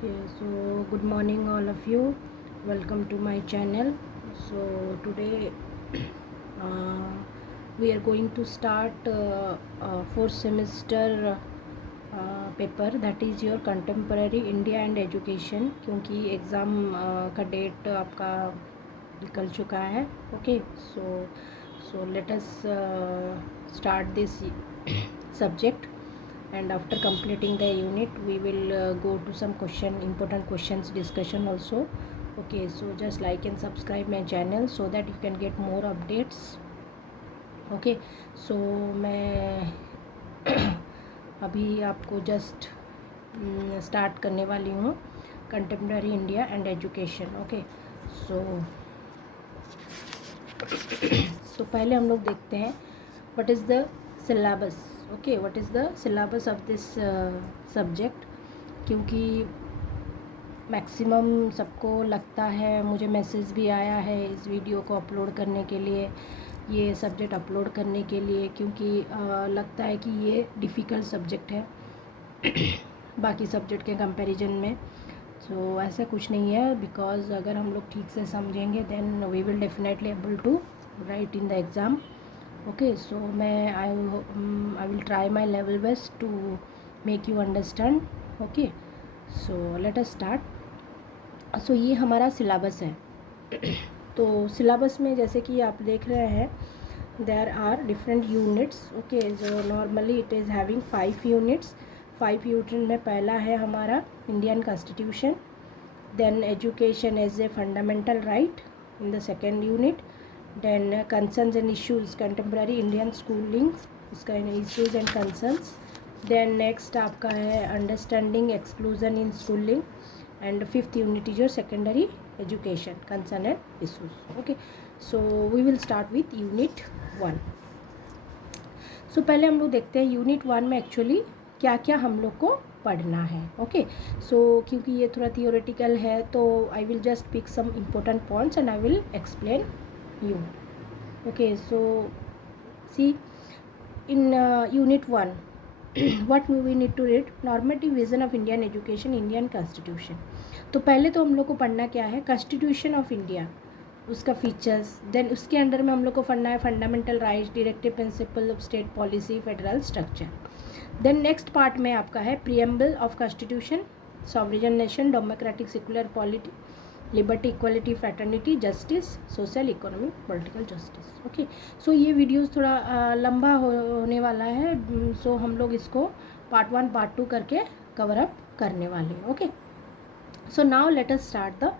Okay, so good morning all of you. Welcome to my channel. So today uh, we are going to start fourth semester paper, that is your contemporary India and education, क्योंकि exam का date आपका निकल चुका है. Okay, so let us start this subject, and after completing the unit we will go to some important questions discussion also. Okay, so just like and subscribe my channel so that you can get more updates. Okay, so मैं अभी आपको just start करने वाली हूँ contemporary India and education. Okay, so पहले हम लोग देखते हैं what is the syllabus. Okay, what is the syllabus of this subject, क्योंकि मैक्सिमम सबको लगता है, मुझे मैसेज भी आया है इस वीडियो को अपलोड करने के लिए, ये सब्जेक्ट अपलोड करने के लिए, क्योंकि लगता है कि ये डिफ़िकल्ट सब्जेक्ट है बाकी सब्जेक्ट के कंपैरिजन में. सो ऐसा कुछ नहीं है, बिकॉज अगर हम लोग ठीक से समझेंगे then we will definitely able to write in the exam. Okay, so मैं I will try my level best to make you understand. Okay, so let us start. So ये हमारा सिलेबस है. तो सिलेबस में जैसे कि आप देख रहे हैं there are different units. Okay, जो normally it is having 5 units. 5 unit में पहला है हमारा Indian constitution, then education as a fundamental right in the second unit, then concerns and issues contemporary Indian schooling, इसका issues and concerns. Then next आपका है understanding exclusion in schooling, and fifth unit is your secondary education concern and issues. Okay, so we will start with unit 1. सो पहले हम लोग देखते हैं unit 1 में actually क्या क्या हम लोग को पढ़ना है. ओके, सो क्योंकि ये थोड़ा थियोरेटिकल है तो I will just pick some important points and I will explain you. Okay, so see in unit 1 what we need to read, normative vision of Indian education, Indian constitution. तो पहले तो हम लोग को पढ़ना क्या है, कॉन्स्टिट्यूशन ऑफ इंडिया, उसका फीचर्स. देन उसके अंडर में हम लोग को पढ़ना है fundamental rights, directive principle of state policy, federal structure. Then next part में आपका है preamble of constitution, sovereign nation, democratic secular polity, liberty, equality, fraternity, justice, social, economic, political justice. Okay, so ये वीडियोस थोड़ा लंबा होने वाला है, सो हम लोग इसको पार्ट 1 पार्ट 2 करके कवर अप करने वाले हैं. Okay, so now let us start the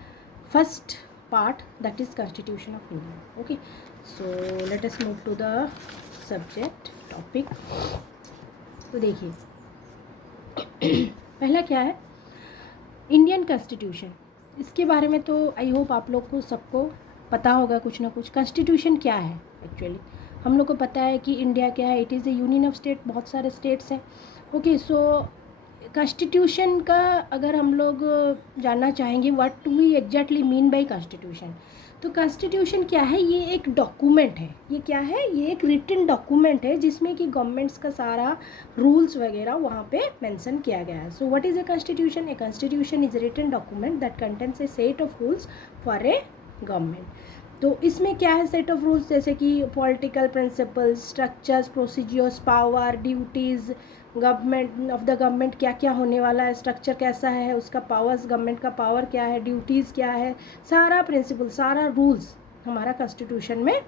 first part, that is constitution of India. Okay, so let us move to the subject topic. तो देखिए पहला क्या है, इंडियन कॉन्स्टिट्यूशन. इसके बारे में तो आई होप आप लोग को सबको पता होगा कुछ ना कुछ. कॉन्स्टिट्यूशन क्या है एक्चुअली, हम लोग को पता है कि इंडिया क्या है, it is A union of state, बहुत सारे स्टेट्स हैं. ओके, सो कॉन्स्टिट्यूशन का अगर हम लोग जानना चाहेंगे what we exactly mean by constitution, तो कॉन्स्टिट्यूशन क्या है, ये एक डॉक्यूमेंट है. ये क्या है, ये एक रिटन डॉक्यूमेंट है जिसमें कि गवर्नमेंट्स का सारा रूल्स वगैरह वहाँ पे मेंशन किया गया है. So what is a constitution, a constitution is written document that contains a set of rules for a government. तो इसमें क्या है, सेट ऑफ रूल्स, जैसे कि political principles, structures, procedures, power, duties government of the government, क्या क्या होने वाला है, स्ट्रक्चर कैसा है, उसका पावर्स, गवर्नमेंट का पावर क्या है, ड्यूटीज़ क्या है, सारा प्रिंसिपल, सारा रूल्स हमारा कॉन्स्टिट्यूशन में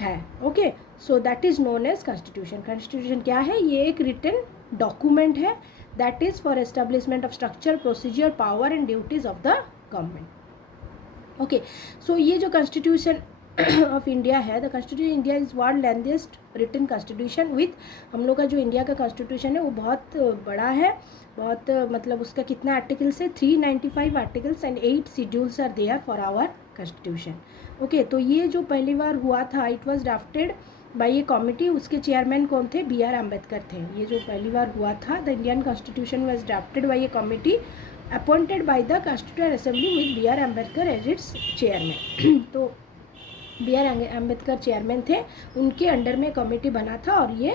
है. Okay, so that is known as constitution. Constitution क्या है, ये एक रिटन डॉक्यूमेंट है that is for establishment of structure, procedure, power and duties of the government. Okay, so ये जो कॉन्स्टिट्यूशन ऑफ इंडिया है, the constitution India is world lengthiest written constitution with, हम लोग का जो इंडिया का कॉन्स्टिट्यूशन है वो बहुत बड़ा है, बहुत मतलब उसका कितना आर्टिकल्स है, 395 articles and 8 schedules are there for our constitution. Okay, तो ये जो पहली बार हुआ था, it was drafted by a committee, उसके चेयरमैन कौन थे, B.R. अम्बेडकर थे. ये जो पहली बार हुआ था, the Indian constitution was drafted by a committee appointed by the constituent assembly with B.R. Ambedkar as its chairman. तो B.R. अम्बेडकर चेयरमैन थे, उनके अंडर में कमेटी बना था और ये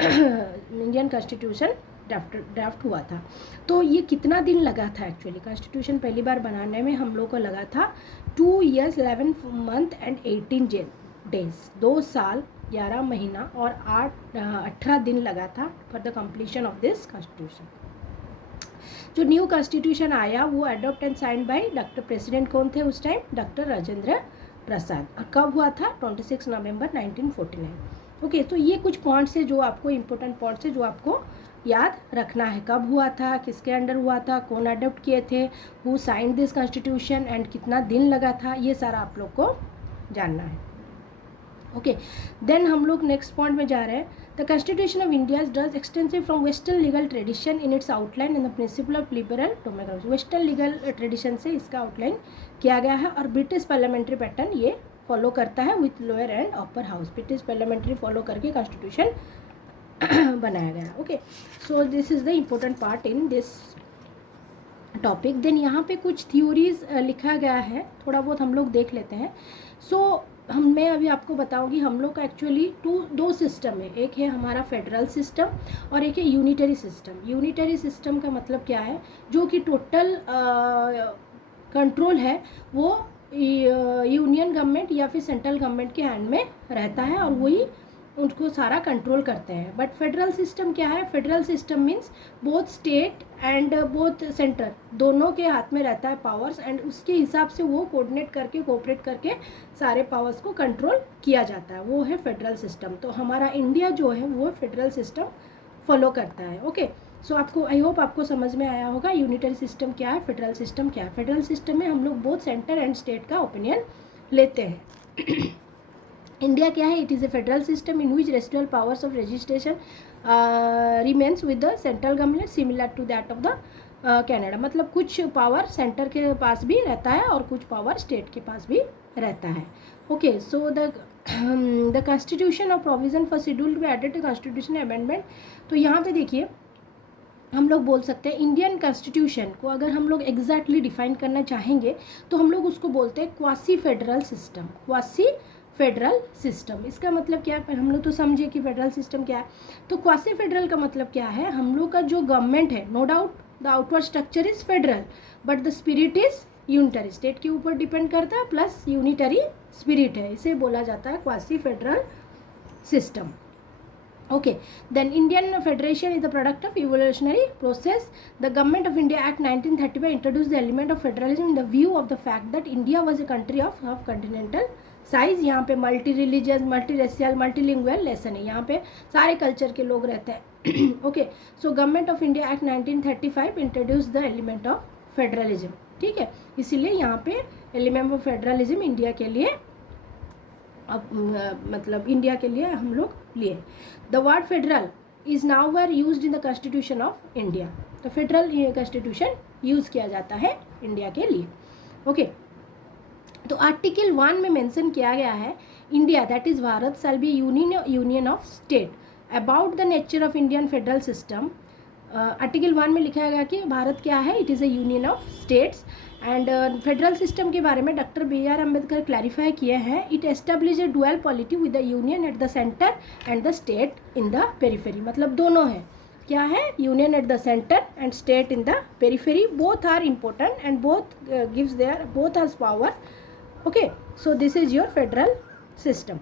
इंडियन कॉन्स्टिट्यूशन ड्राफ्ट हुआ था। तो ये कितना दिन लगा था एक्चुअली? कॉन्स्टिट्यूशन पहली बार बनाने में हम लोग को लगा था 2 years 11 month and 18 days, 2 साल 11 महीना और 18 दिन लगा था for the completion of this constitution. जो न्यू कॉन्स्टिट्यूशन आया वो adopt and sign by doctor, president कौन थे उस टाइम? डॉक्टर राजेंद्र प्रसाद। और कब हुआ था? 26 नवंबर 1949। ओके, तो ये कुछ पॉइंट्स है जो आपको इम्पोर्टेंट पॉइंट्स है जो आपको याद रखना है। कब हुआ था, किसके अंडर हुआ था, कौन अडॉप्ट किए थे, who signed this constitution and कितना दिन लगा था, ये सारा आप लोग को जानना है। ओके, देन हम लोग नेक्स्ट पॉइंट में जा रहे हैं। The constitution of India does extensive from western legal tradition in its outline and the principle of liberal democracy. Western legal tradition से इसका आउटलाइन किया गया है और ब्रिटिश पार्लियामेंट्री पैटर्न ये फॉलो करता है with lower and upper house. British parliamentary follow करके कॉन्स्टिट्यूशन बनाया गया। Okay, so this is the important part in this topic. Then यहाँ पे कुछ थ्योरीज लिखा गया है, थोड़ा बहुत हम लोग देख लेते हैं। मैं अभी आपको बताऊंगी, हम लोग का एक्चुअली दो सिस्टम है। एक है हमारा फेडरल सिस्टम और एक है यूनिटरी सिस्टम। यूनिटरी सिस्टम का मतलब क्या है? जो कि टोटल कंट्रोल है वो यूनियन गवर्नमेंट या फिर सेंट्रल गवर्नमेंट के हैंड में रहता है और वही उनको सारा कंट्रोल करते हैं। बट फेडरल सिस्टम क्या है? Federal system means both state and both centre दोनों के हाथ में रहता है पावर्स, एंड उसके हिसाब से वो कोऑर्डिनेट करके कोऑपरेट करके सारे पावर्स को कंट्रोल किया जाता है, वो है फेडरल सिस्टम। तो हमारा इंडिया जो है वो फेडरल सिस्टम फॉलो करता है। ओके, सो आपको आई होप आपको समझ में आया होगा यूनिटरी सिस्टम क्या है, फेडरल सिस्टम क्या है। फेडरल सिस्टम में हम लोग बोथ सेंटर एंड स्टेट का ओपिनियन लेते हैं। इंडिया क्या है? It is a federal system in which residual powers of registration remains with the central government similar to that of the Canada. मतलब कुछ पावर सेंटर के पास भी रहता है और कुछ पावर स्टेट के पास भी रहता है। Okay, so the constitution of provision for scheduled be added to constitution amendment. तो यहाँ पे देखिए हम लोग बोल सकते हैं इंडियन कॉन्स्टिट्यूशन को अगर हम लोग एग्जैक्टली डिफाइन करना चाहेंगे तो हम लोग उसको बोलते हैं quasi federal system. Quasi federal system, इसका मतलब क्या है? पर हम लोग तो समझे कि फेडरल सिस्टम क्या है। तो क्वासी फेडरल का मतलब क्या है? हम लोग का जो गवर्नमेंट है, no doubt the outward structure is federal but the spirit is unitary. State के ऊपर डिपेंड करता है प्लस यूनिटरी स्पिरिट है, इसे बोला जाता है quasi federal system. Okay, then Indian Federation is the product of evolutionary process. The Government of India Act 1935 introduced the element of federalism in the view of the fact that India was a country of continental size. यहाँ पे multi religious, multi racial, multilingual lesson है, यहाँ पे सारे culture के लोग रहते हैं। Okay, so government of India act 1935 introduce the element of federalism. ठीक है, इसीलिए यहाँ पे एलिमेंट ऑफ फेडरलिज्म इंडिया के लिए मतलब इंडिया के लिए हम लोग लिए। The word federal is now were used in the constitution of India. तो फेडरल कॉन्स्टिट्यूशन यूज़ किया जाता है इंडिया के लिए। ओके, तो आर्टिकल 1 में मेंशन किया गया है India that is Bharat shall be union of state. About the nature of Indian federal system, article 1 में लिखा गया कि भारत क्या है? It is A union of states. And federal system के बारे में डॉक्टर BR अम्बेडकर क्लैरिफाई किए हैं। It establish A dual polity with the union eight the centre and the state in the periphery. मतलब दोनों है, क्या है? Union eight the centre and state in the periphery. Both are important and both gives their, both has power. Okay, so this is your federal system.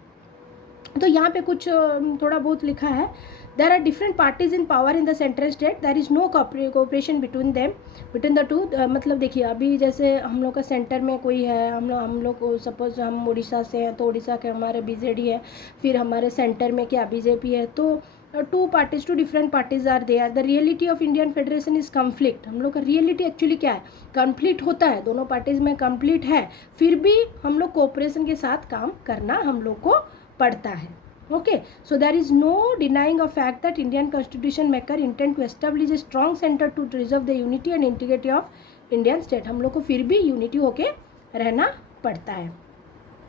तो यहाँ पे कुछ थोड़ा बहुत लिखा है। There are different parties in power in the central state, there is no cooperation between them, between the two. मतलब देखिए अभी जैसे हम लोग का सेंटर में कोई है, हम लोग सपोज हम उड़ीसा से हैं तो उड़ीसा के हमारे BJD है, फिर हमारे सेंटर में क्या BJP है। तो two different parties are there. The reality of Indian federation is conflict. हम लोग का रियलिटी एक्चुअली क्या है? कन्फ्लिक्ट होता है, दोनों पार्टीज में कन्फ्लिक्ट है, फिर भी हम लोग कोऑपरेशन के साथ काम करना हम लोग को पड़ता है। Okay, so there is no denying of fact that Indian Constitution maker intend to establish a strong center to preserve the unity and integrity of Indian state. हम लोग को फिर भी यूनिटी होके रहना पड़ता है।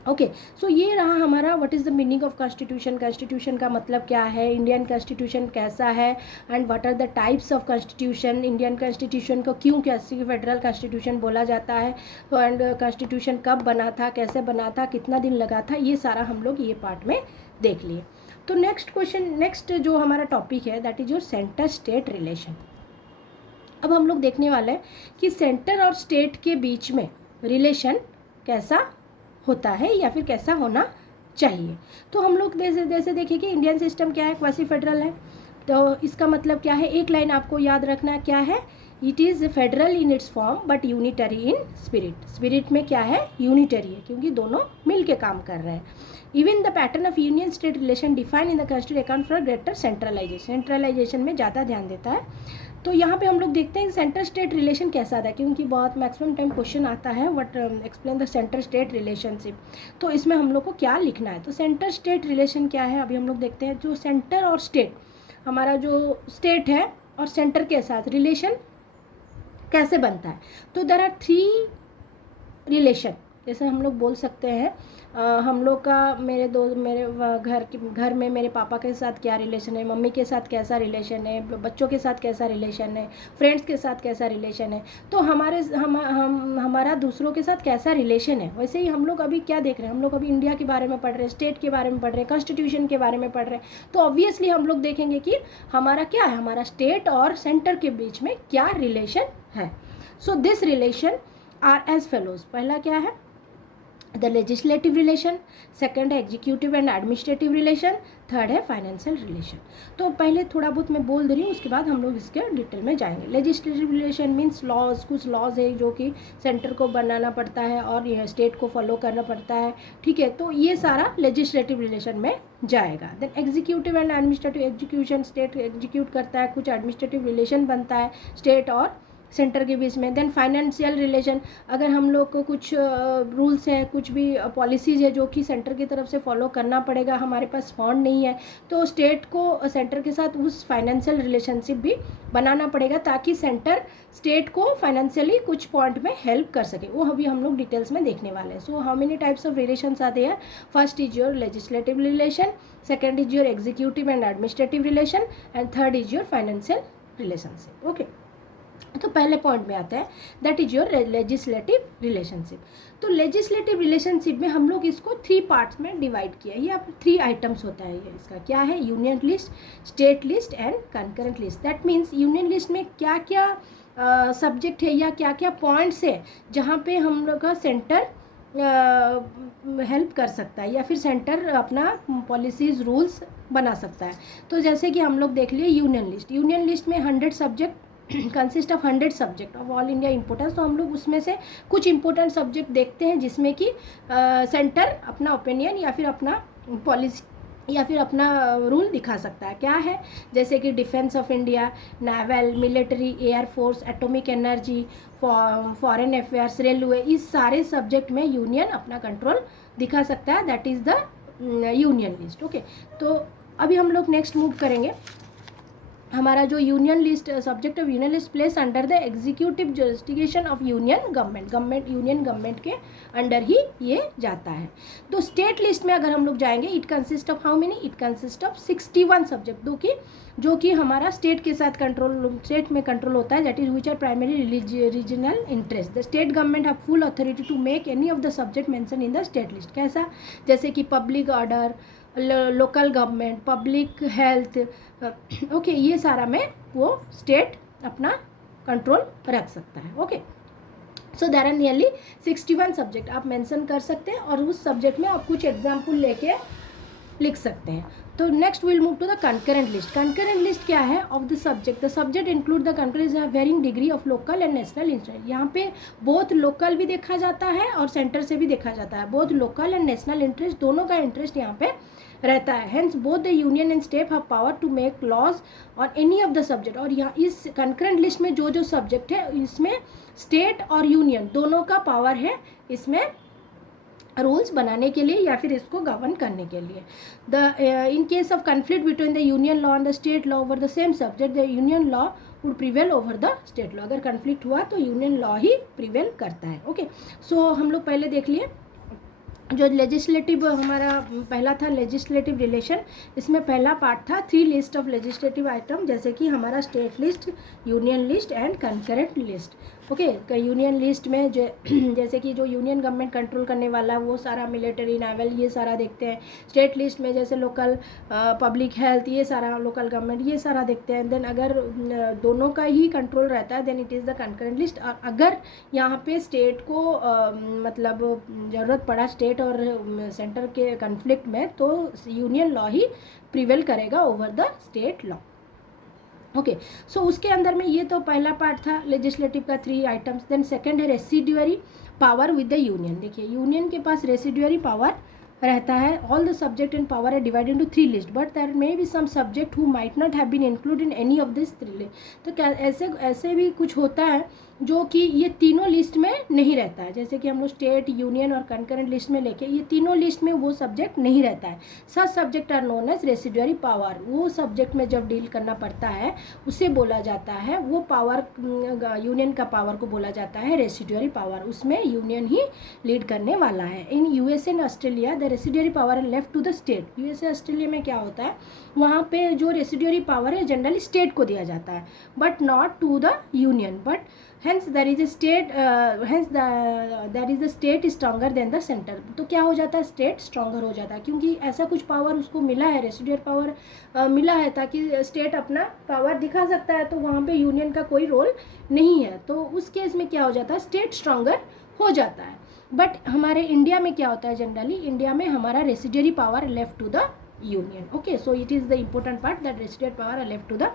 ओके, सो ये रहा हमारा what is the meaning of constitution. Constitution का मतलब क्या है, इंडियन कॉन्स्टिट्यूशन कैसा है, and what are the types of constitution. Indian constitution को क्यों कैसे फेडरल कॉन्स्टिट्यूशन बोला जाता है, तो एंड कॉन्स्टिट्यूशन कब बना था, कैसे बना था, कितना दिन लगा था, ये सारा हम लोग ये पार्ट में देख लिए। तो नेक्स्ट जो हमारा टॉपिक है that is your centre state relation. अब हम लोग देखने वाले हैं कि सेंटर और स्टेट के बीच में रिलेशन कैसा होता है या फिर कैसा होना चाहिए। तो हम लोग जैसे देखिए कि इंडियन सिस्टम क्या है, क्वासी फेडरल है। तो इसका मतलब क्या है, एक लाइन आपको याद रखना क्या है, it is federal in its form but unitary in spirit. Spirit में क्या है, यूनिटरी है, क्योंकि दोनों मिल के काम कर रहे हैं। Even the pattern of union state relation define in the constitution account for greater centralisation में ज़्यादा ध्यान देता है। तो यहाँ पे हम लोग देखते हैं सेंटर स्टेट रिलेशन कैसा था, क्योंकि बहुत मैक्सिमम टाइम क्वेश्चन आता है what explain the centre state relationship. तो इसमें हम लोग को क्या लिखना है, तो सेंटर स्टेट रिलेशन क्या है अभी हम लोग देखते हैं। जो सेंटर और स्टेट, हमारा जो स्टेट है और सेंटर के साथ रिलेशन कैसे बनता है। तो देयर आर 3 रिलेशन, जैसे हम लोग बोल सकते हैं हम लोग का मेरे घर में मेरे पापा के साथ क्या रिलेशन है, मम्मी के साथ कैसा रिलेशन है, बच्चों के साथ कैसा रिलेशन है, फ्रेंड्स के साथ कैसा रिलेशन है। तो हमारा दूसरों के साथ कैसा रिलेशन है। वैसे ही हम लोग अभी क्या देख रहे हैं, हम लोग अभी इंडिया के बारे में पढ़ रहे हैं, स्टेट के बारे में पढ़ रहे हैं, कॉन्स्टिट्यूशन के बारे में पढ़ रहे हैं। तो ऑब्वियसली हम लोग देखेंगे कि हमारा क्या है, हमारा स्टेट और सेंटर के बीच में क्या रिलेशन है। So this relation are as follows. पहला क्या है, द लेजिस्लेटिव रिलेशन, सेकंड है executive and administrative relation, third है फाइनेंशियल रिलेशन। तो पहले थोड़ा बहुत मैं बोल दे रही हूँ, उसके बाद हम लोग इसके डिटेल में जाएंगे। लेजिस्लेटिव रिलेशन मीन्स लॉज, कुछ लॉज है जो कि सेंटर को बनाना पड़ता है और यह स्टेट को फॉलो करना पड़ता है, ठीक है। तो ये सारा लेजिस्लेटिव रिलेशन में जाएगा। Then executive and administrative, execution state execute करता है, कुछ एडमिनिस्ट्रेटिव रिलेशन बनता है स्टेट और सेंटर के बीच में। देन फाइनेंशियल रिलेशन, अगर हम लोग को कुछ रूल्स है, कुछ भी पॉलिसीज़ है जो कि सेंटर की तरफ से फॉलो करना पड़ेगा, हमारे पास फंड नहीं है, तो स्टेट को सेंटर के साथ उस फाइनेंशियल रिलेशनशिप भी बनाना पड़ेगा ताकि सेंटर स्टेट को फाइनेंशियली कुछ पॉइंट में हेल्प कर सके। वो अभी हम लोग डिटेल्स में देखने वाले हैं। So how many types of relations are there. First is your legislative relation, second is your executive and administrative relation, and third is your financial relationship. Okay, तो पहले पॉइंट में आता है that is your legislative relationship. तो legislative relationship में हम लोग इसको 3 पार्ट्स में डिवाइड किया है। ये आप 3 आइटम्स होता है ये, इसका क्या है, union list, state list and concurrent list. That means union list में क्या क्या सब्जेक्ट है या क्या क्या पॉइंट्स है जहाँ पे हम लोग का सेंटर हेल्प कर सकता है या फिर सेंटर अपना पॉलिसीज़ रूल्स बना सकता है। तो जैसे कि हम लोग देख लिए यूनियन लिस्ट में 100 subject consist of 100 subject of all India importance. तो हम लोग उसमें से कुछ इंपॉर्टेंट सब्जेक्ट देखते हैं जिसमें कि सेंटर अपना ओपिनियन या फिर अपना पॉलिसी या फिर अपना रूल दिखा सकता है। क्या है, जैसे कि defence of India, naval, military, air force, atomic energy, foreign affairs, railway, इस सारे सब्जेक्ट में यूनियन अपना कंट्रोल दिखा सकता है। That is the union list. Okay, तो अभी हम लोग नेक्स्ट मूव करेंगे। हमारा जो union list, subject of union list place under the executive justification of union government, union government के अंडर ही ये जाता है। तो स्टेट लिस्ट में अगर हम लोग जाएंगे, it consist of how many, it consist of 61 subject जो कि हमारा स्टेट के साथ स्टेट में कंट्रोल होता है, that is which are primary regional interest. The state government have full authority to make any of the subject mention in the state list. कैसा, जैसे कि public order, local government, public health, okay, ये सारा में वो state अपना control रख सकता है। Okay, so there are nearly 61 subject आप मेंशन कर सकते हैं और उस सब्जेक्ट में आप कुछ एग्जाम्पल लेके लिख सकते हैं। तो next will move to the concurrent list. Concurrent list क्या है, of the subject include the concurrent varying degree of local and national interest. यहाँ पे बोथ लोकल भी देखा जाता है और सेंटर से भी देखा जाता है। Both local and national interest, दोनों का इंटरेस्ट यहाँ पे रहता है। Hence both the union and state have power to make laws on any of the subject. और यहाँ इस कंकरेंट लिस्ट में जो सब्जेक्ट है, इसमें स्टेट और यूनियन दोनों का पावर है इसमें रूल्स बनाने के लिए या फिर इसको गवर्न करने के लिए। In case of conflict between the union law and the state law over the same subject, the union law would prevail over the state law. अगर कन्फ्लिक्ट हुआ तो यूनियन लॉ ही प्रिवेल करता है। ओके, सो हम लोग पहले देख लिए जो लेजिस्लेटिव हमारा पहला था लेजिस्लेटिव रिलेशन। इसमें पहला पार्ट था 3 लिस्ट ऑफ लेजिस्लेटिव आइटम, जैसे कि हमारा state list, union list and concurrent list. Okay. Union list में जैसे कि जो यूनियन गवर्नमेंट कंट्रोल करने वाला वो सारा मिलिट्री नेवल ये सारा देखते हैं। स्टेट लिस्ट में जैसे लोकल पब्लिक हेल्थ ये सारा, लोकल गवर्नमेंट ये सारा देखते हैं। देन अगर दोनों का ही कंट्रोल रहता है then it is the concurrent list. और अगर यहाँ पे स्टेट को मतलब ज़रूरत पड़ा स्टेट और सेंटर के कन्फ्लिक्ट में तो यूनियन लॉ ही प्रिवेल करेगा over the state law. Okay, so उसके अंदर में ये तो पहला पार्ट था लेजिस्लेटिव का 3 आइटम्स। देन सेकंड है residuary power with the union. देखिए यूनियन के पास रेसिड्यूअरी पावर रहता है। All the subject and power है divide into 3 list but there may be some subject who might not have been include in any of this 3 list. तो क्या ऐसे भी कुछ होता है जो कि ये तीनों लिस्ट में नहीं रहता है। जैसे कि हम लोग स्टेट, यूनियन और कंकरेंट लिस्ट में लेके ये तीनों लिस्ट में वो सब्जेक्ट नहीं रहता है। Such subject are known as residuary power. वो सब्जेक्ट में जब डील करना पड़ता है उसे बोला जाता है, वो पावर यूनियन का पावर को बोला जाता है रेसिड्यूअरी पावर। उसमें यूनियन ही लीड करने वाला है। In USA and Australia the residuary power है left to the state. USA Australia में क्या होता है, वहाँ पे जो रेसिड्यूअरी पावर है जनरली स्टेट को दिया जाता है but not to the union. But hence there is a state there is a state stronger than the center। तो क्या हो जाता है, स्टेट स्ट्रॉन्गर हो जाता है क्योंकि ऐसा कुछ पावर उसको मिला है, रेसिड्यूअरी पावर मिला है ताकि स्टेट अपना पावर दिखा सकता है। तो वहाँ पे यूनियन का कोई रोल नहीं है। तो उस केस में क्या हो जाता है, स्टेट स्ट्रॉन्गर हो जाता है। बट हमारे इंडिया में क्या होता है, जनरली इंडिया में हमारा residuary power left to the union. Okay, so it is the important part that residuary power are left to the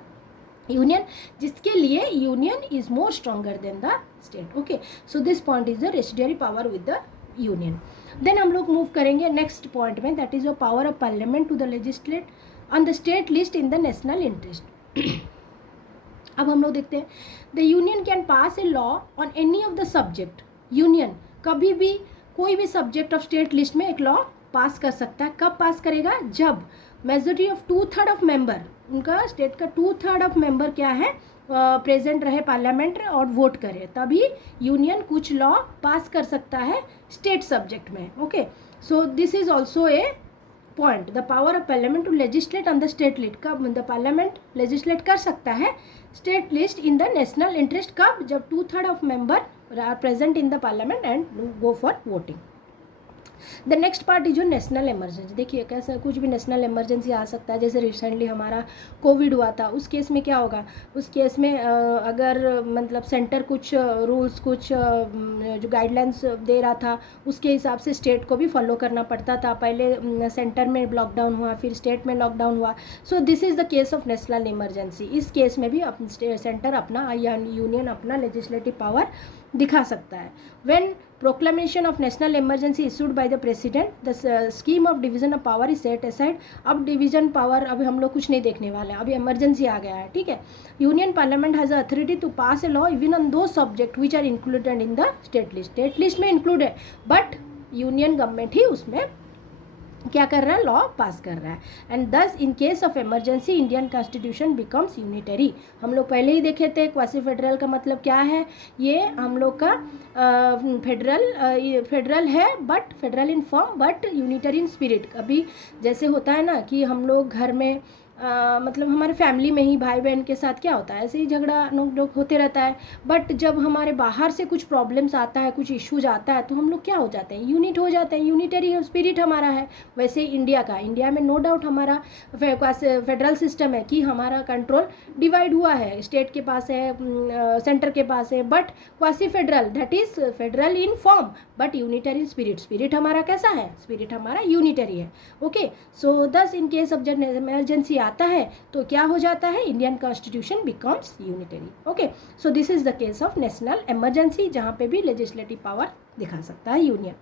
union, जिसके लिए union is more stronger than the state. Okay, so this point is the residuary power with the union. Then हम लोग move करेंगे next point में, that is the power of parliament to the legislate on the state list in the national interest. अब हम लोग देखते हैं the union can pass a law on any of the subject. Union कभी भी कोई भी सब्जेक्ट ऑफ स्टेट लिस्ट में एक लॉ पास कर सकता है। कब पास करेगा, जब मेजॉरिटी ऑफ 2/3 ऑफ मेंबर, उनका स्टेट का 2/3 ऑफ मेंबर क्या है, प्रेजेंट रहे पार्लियामेंट और वोट करे, तभी यूनियन कुछ लॉ पास कर सकता है स्टेट सब्जेक्ट में। Okay, so this is also a point, the power of parliament to legislate on the state list. कब द पार्लियामेंट लेजिस्लेट कर सकता है state list in the national interest, कब, जब 2/3 of member are present in the parliament and go for voting. The next part is जो national emergency. देखिए कैसा कुछ भी नेशनल इमरजेंसी आ सकता है। जैसे रिसेंटली हमारा कोविड हुआ था, उस केस में क्या होगा, उस केस में अगर मतलब सेंटर कुछ रूल्स, कुछ जो गाइडलाइंस दे रहा था उसके हिसाब से स्टेट को भी फॉलो करना पड़ता था। पहले सेंटर में लॉकडाउन हुआ, फिर स्टेट में लॉकडाउन हुआ। सो this is the case of national emergency. इस केस में भी सेंटर अपना या यूनियन अपना लेजिस्लेटिव पावर दिखा सकता है। When proclamation of national emergency issued by the president, the scheme of division of power is set aside. अब डिवीजन पावर अभी हम लोग कुछ नहीं देखने वाले हैं, अभी इमरजेंसी आ गया है, ठीक है। Union parliament has authority to pass a law even on those subject which are included in the state list. State list में इंक्लूड है बट यूनियन गवर्नमेंट ही उसमें क्या कर रहा है, लॉ पास कर रहा है। एंड दस in case of emergency Indian constitution becomes unitary. हम लोग पहले ही देखे थे क्वासी फेडरल का मतलब क्या है, ये हम लोग का फेडरल है but federal in form but unitary in spirit. अभी जैसे होता है ना कि हम लोग घर में मतलब हमारे फैमिली में ही भाई बहन के साथ क्या होता है, ऐसे ही झगड़ा नोक होते रहता है। बट जब हमारे बाहर से कुछ प्रॉब्लम्स आता है, कुछ इश्यूज आता है, तो हम लोग क्या हो जाते हैं, यूनिट हो जाते हैं, यूनिटरी स्पिरिट हमारा है। वैसे ही इंडिया में नो डाउट हमारा फेडरल सिस्टम है कि हमारा कंट्रोल डिवाइड हुआ है, स्टेट के पास है, सेंटर के पास है, but quasi federal that is federal in form but unitary spirit. Spirit हमारा कैसा है, स्पिरिट हमारा यूनिटरी है। ओके, सो दस इन केस ऑफ इमरजेंसी आता है तो क्या हो जाता है, Indian constitution becomes unitary. Okay, so this is the case of national emergency, जहां पे भी लेजिस्लेटिव पावर दिखा सकता है union.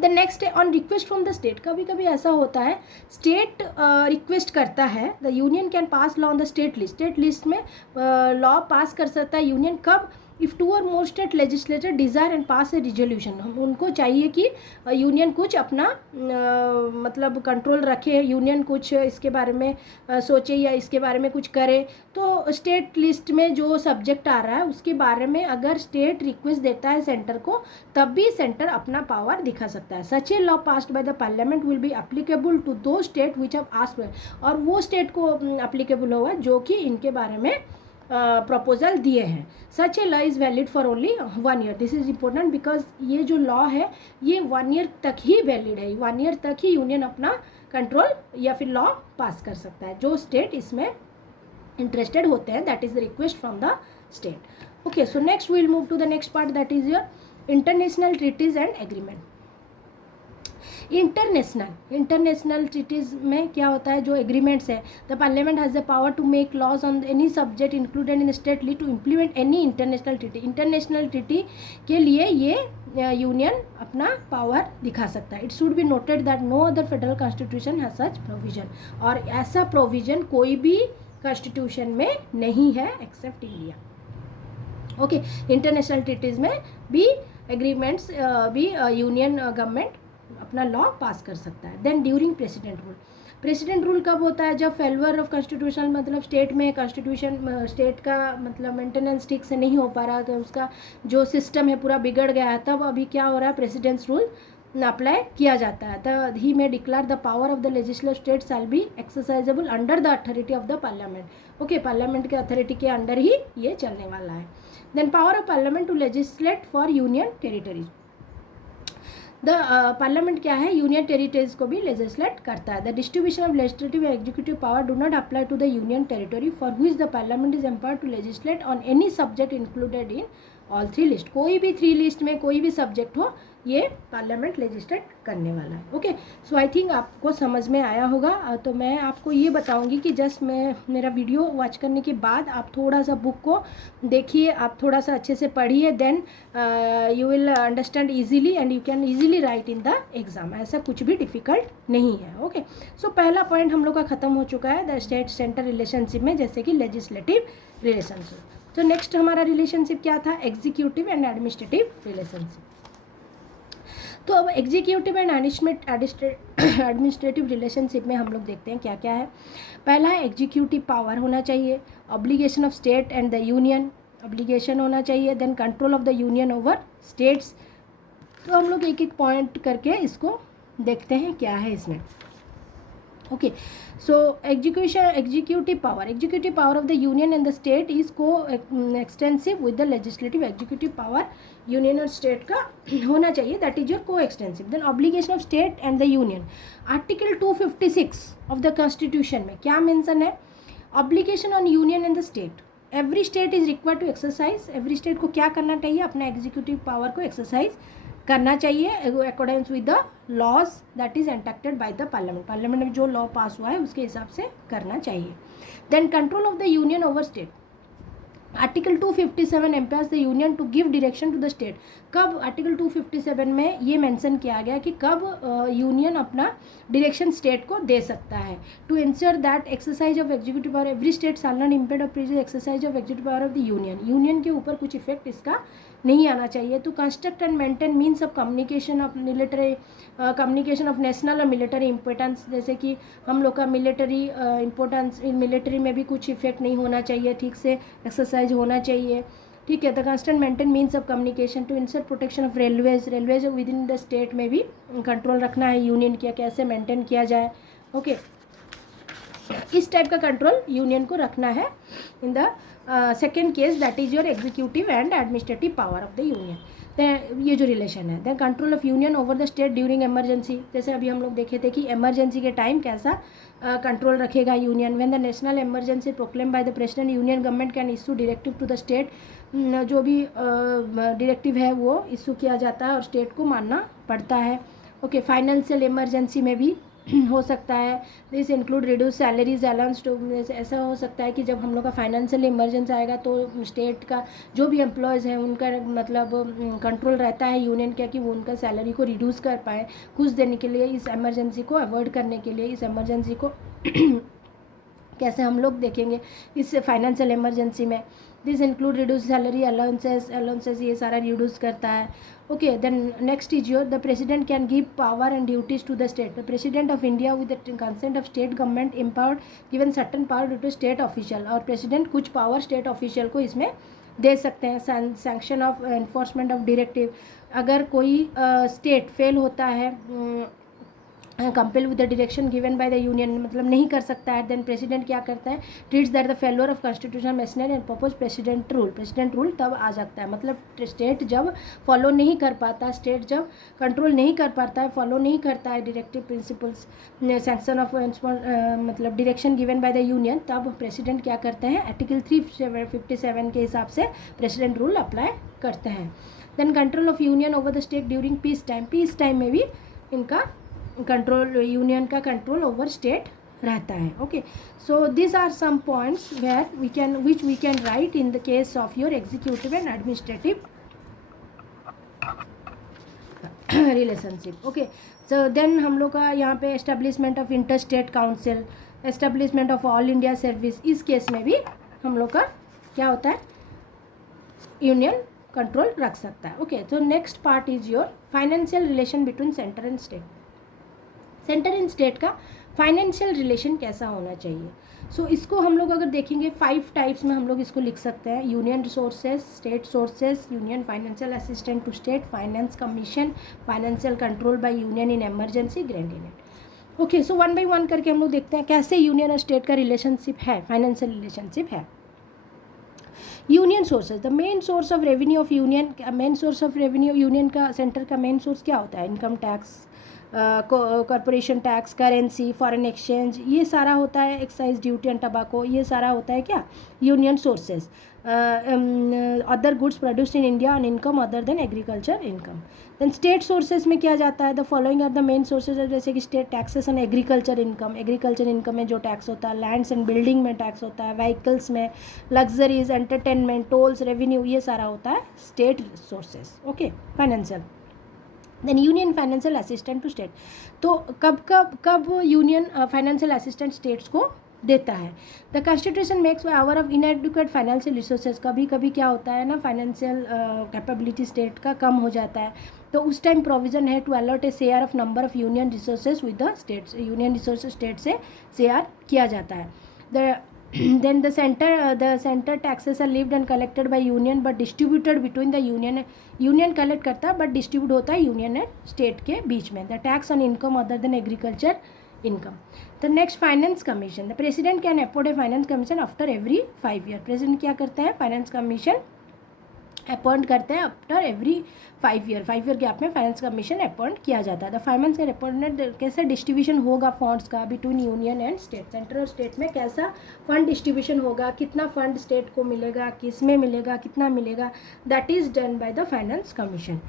The next on request from the state. कभी कभी ऐसा होता है स्टेट रिक्वेस्ट करता है, the union can pass law on the state list. State list में लॉ पास कर सकता है यूनियन, कब, इफ़ टू और more state legislator desire and pass A resolution. हम उनको चाहिए कि यूनियन कुछ अपना मतलब कंट्रोल रखे, यूनियन कुछ इसके बारे में सोचे या इसके बारे में कुछ करे। तो स्टेट लिस्ट में जो सब्जेक्ट आ रहा है उसके बारे में अगर स्टेट रिक्वेस्ट देता है सेंटर को, तब भी सेंटर अपना पावर दिखा सकता है। Such a law passed by the parliament will be applicable to those state which have asked, और वो स्टेट को अप्लीकेबल होगा जो कि इनके बारे में प्रपोजल दिए हैं। Such a law is valid for only 1 year. This is important because ये जो लॉ है ये 1 ईयर तक ही वैलिड है। 1 ईयर तक ही यूनियन अपना कंट्रोल या फिर लॉ पास कर सकता है। जो स्टेट इसमें इंटरेस्टेड होते हैं, that is the request from the state. Okay, so next we will move to the next part, that is your international treaties and agreement. International treaties में क्या होता है, जो एग्रीमेंट्स है, the parliament has the power to make laws on any subject included in state ली to implement any international treaty. International treaty के लिए ये यूनियन अपना पावर दिखा सकता है। It should be noted that no other federal constitution has such provision, और ऐसा प्रोविजन कोई भी कॉन्स्टिट्यूशन में नहीं है except India. Okay, international treaties में भी एग्रीमेंट्स भी यूनियन गवर्नमेंट अपना लॉ पास कर सकता है। देन ड्यूरिंग प्रेसिडेंट रूल कब होता है, जब फेल्यूर ऑफ कॉन्स्टिट्यूशन, मतलब स्टेट में कॉन्स्टिट्यूशन, स्टेट का मतलब मेंटेनेंस ठीक से नहीं हो पा रहा, तो उसका जो सिस्टम है पूरा बिगड़ गया है, तब अभी क्या हो रहा है, प्रेसिडेंट्स रूल अप्लाई किया जाता है। तो ही में declare the power of the legislative state shall be exercisable under the authority of the parliament. Okay, parliament के अथॉरिटी के अंडर ही ये चलने वाला है। Then power of parliament to legislate for union territories. The parliament क्या है, union territories को भी लेजिस्लेट करता है। The distribution of legislative and executive power do not apply to the union territory for which the parliament is empowered to legislate on any subject included in all 3 list. कोई भी 3 list में कोई भी subject हो, ये parliament legislate करने वाला है। ओके, सो आई थिंक आपको समझ में आया होगा। तो मैं आपको ये बताऊंगी कि जस्ट मैं मेरा वीडियो वॉच करने के बाद आप थोड़ा सा बुक को देखिए, आप थोड़ा सा अच्छे से पढ़िए, then you will understand easily and you can easily write in the exam. ऐसा कुछ भी डिफ़िकल्ट नहीं है। ओके, सो पहला पॉइंट हम लोग का ख़त्म हो चुका है द स्टेट सेंटर रिलेशनशिप में, जैसे कि लेजिस्लेटिव रिलेशनशिप। तो नेक्स्ट हमारा रिलेशनशिप क्या था, एग्जीक्यूटिव एंड एडमिनिस्ट्रेटिव रिलेशनशिप। तो अब एग्जीक्यूटिव एंड एडमिनिस्ट्रेटिव रिलेशनशिप में हम लोग देखते हैं क्या क्या है। पहला है एग्जीक्यूटिव पावर होना चाहिए, obligation of state and the union, obligation होना चाहिए, then control of the union over states. तो हम लोग एक एक पॉइंट करके इसको देखते हैं क्या है इसमें। Okay, so executive power of the union and the state is co-extensive with the legislative executive power union और state का होना चाहिए, that is your co-extensive। then obligation of state and the union, article 256 of the constitution में क्या mention है, obligation on union and the state, every state is required to exercise, every state को क्या करना चाहिए, अपना executive power को exercise करना चाहिए according with the laws that is enacted by the parliament. Parliament में जो लॉ पास हुआ है उसके हिसाब से करना चाहिए। Then control of the union over state, article 257 empowers the union to give direction to the state. कब आर्टिकल 257 में ये मेंशन किया गया कि कब यूनियन अपना डायरेक्शन स्टेट को दे सकता है, to ensure that exercise of executive power every state shall not impede of previous exercise of executive power of the union. Union के ऊपर कुछ इफेक्ट इसका नहीं आना चाहिए। तो construct and maintain means of communication of military, communication of national और military importance, जैसे कि हम लोग का मिलिट्री इंपॉर्टेंस, मिलिट्री में भी कुछ इफेक्ट नहीं होना चाहिए, ठीक से एक्सरसाइज होना चाहिए। ठीक है, the constant maintain means of communication to ensure protection of railways within the state में भी कंट्रोल रखना है यूनियन किया कैसे मेंटेन किया जाए। ओके, इस टाइप का कंट्रोल यूनियन को रखना है in the second case, that is your executive and administrative power of the union. ये जो रिलेशन है, then control of union over the state during emergency, जैसे अभी हम लोग देखे थे कि इमरजेंसी के टाइम कैसा कंट्रोल रखेगा union. When the national emergency proclaim by the president, union government can issue directive to the state. जो भी डायरेक्टिव है वो इशू किया जाता है और स्टेट को मानना पड़ता है। ओके, फाइनेंशियल इमरजेंसी में भी हो सकता है, this include reduce salaries allowance too, ऐसा हो सकता है कि जब हम लोग का फाइनेंशियल इमरजेंसी आएगा तो स्टेट का जो भी एम्प्लॉयज़ हैं उनका मतलब कंट्रोल रहता है यूनियन क्या कि वो उनका सैलरी को रिड्यूस कर पाए कुछ देने के लिए, इस इमरजेंसी को अवॉइड करने के लिए। इस इमरजेंसी को कैसे हम लोग देखेंगे इस फाइनेंशियल इमरजेंसी में, this include reduce salary allowances ये सारा रिड्यूस करता है। Okay, then next is your the president can give power and duties to the state. The president of India with the consent of state government empowered given certain power due to state official, और president कुछ power state official को इसमें दे सकते हैं। Sanction of enforcement of directive, अगर कोई state fail होता है compel with the direction given by the union, मतलब नहीं कर सकता है, देन प्रेसिडेंट क्या करता है, treats that the failure of constitution machinery and propose president rule तब आ जाता है। मतलब स्टेट जब फॉलो नहीं कर पाता, स्टेट जब कंट्रोल नहीं कर पाता है, फॉलो नहीं करता है डायरेक्टिव प्रिंसिपल्स, सैंक्शन ऑफ मतलब direction given by the union, तब प्रेसिडेंट क्या करते हैं, आर्टिकल 357 के हिसाब से प्रेसिडेंट रूल अप्लाई करते हैं। Then control of union over the state during peace time में भी इनका कंट्रोल, यूनियन का कंट्रोल ओवर स्टेट रहता है। Okay, so this are some points where which we can write in the case of your executive and administrative relationship. Okay, so then हम लोग का यहाँ पे establishment of inter state council, establishment of all India service, इस case में भी हम लोग का क्या होता है, यूनियन कंट्रोल रख सकता है। ओके, तो next part is your financial relation between centre and state. Centre and state का फाइनेंशियल रिलेशन कैसा होना चाहिए, सो इसको हम लोग अगर देखेंगे 5 टाइप्स में हम लोग इसको लिख सकते हैं। Union resources, state sources, union financial assistant to state, finance commission, financial control by union in emergency, grant in aid. Okay, so 1 by 1 करके हम लोग देखते हैं कैसे यूनियन और स्टेट का रिलेशनशिप है, फाइनेंशियल रिलेशनशिप है। Union sources, the main source of revenue of union, main source of revenue union का, सेंटर का मेन सोर्स क्या होता है, income tax, corporation tax, currency, foreign exchange, ये सारा होता है, एक्साइज ड्यूटी एंड टबाको, ये सारा होता है क्या, union sources. Other goods produced in India on income other than agriculture income. Then state sources में क्या जाता है, the following are the main sources, जैसे कि state taxes on agriculture income, agriculture income में जो टैक्स होता है, लैंड्स एंड बिल्डिंग में टैक्स होता है, व्हीकल्स में, लग्जरीज, एंटरटेनमेंट, टोल्स, रेवेन्यू, ये सारा होता है state sources. Okay, financial. Then union financial assistant to state, तो कब यूनियन फाइनेंशियल असिस्टेंट स्टेट्स को देता है, the constitution makes our of inadequate financial resources, कभी कभी क्या होता है ना, फाइनेंशियल कैपेबिलिटी स्टेट का कम हो जाता है, तो उस टाइम प्रोविजन है to allot a share of number of union resources with the states, union resources state से शेयर किया जाता है। Then the center taxes are levied and collected by union but distributed between the union collect करता है but distribute होता है union and state के बीच में। The tax on income other than agriculture income. The next finance commission, the president can appoint a finance commission after every 5 years. president क्या करते हैं, finance commission appoint करते हैं after every 5 year gap में finance commission appoint किया जाता है। The finance का अपॉइंटमेंट कैसे डिस्ट्रीब्यूशन होगा फंड्स का between union and state, centre और स्टेट में कैसा फंड डिस्ट्रीब्यूशन होगा, कितना फंड स्टेट को मिलेगा, किस में मिलेगा, कितना मिलेगा, that is done by the finance commission.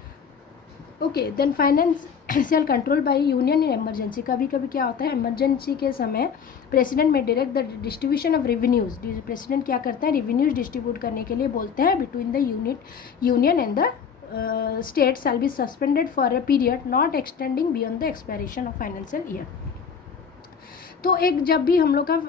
Okay, then financial control by union in emergency, कभी कभी क्या होता है, इमरजेंसी के समय प्रेसिडेंट में direct the distribution of revenues, president क्या करता है, रेवेन्यूज डिस्ट्रीब्यूट करने के लिए बोलते हैं between the union and the state shall be suspended for a period not extending beyond the expiration of financial year. तो एक जब भी हम लोग का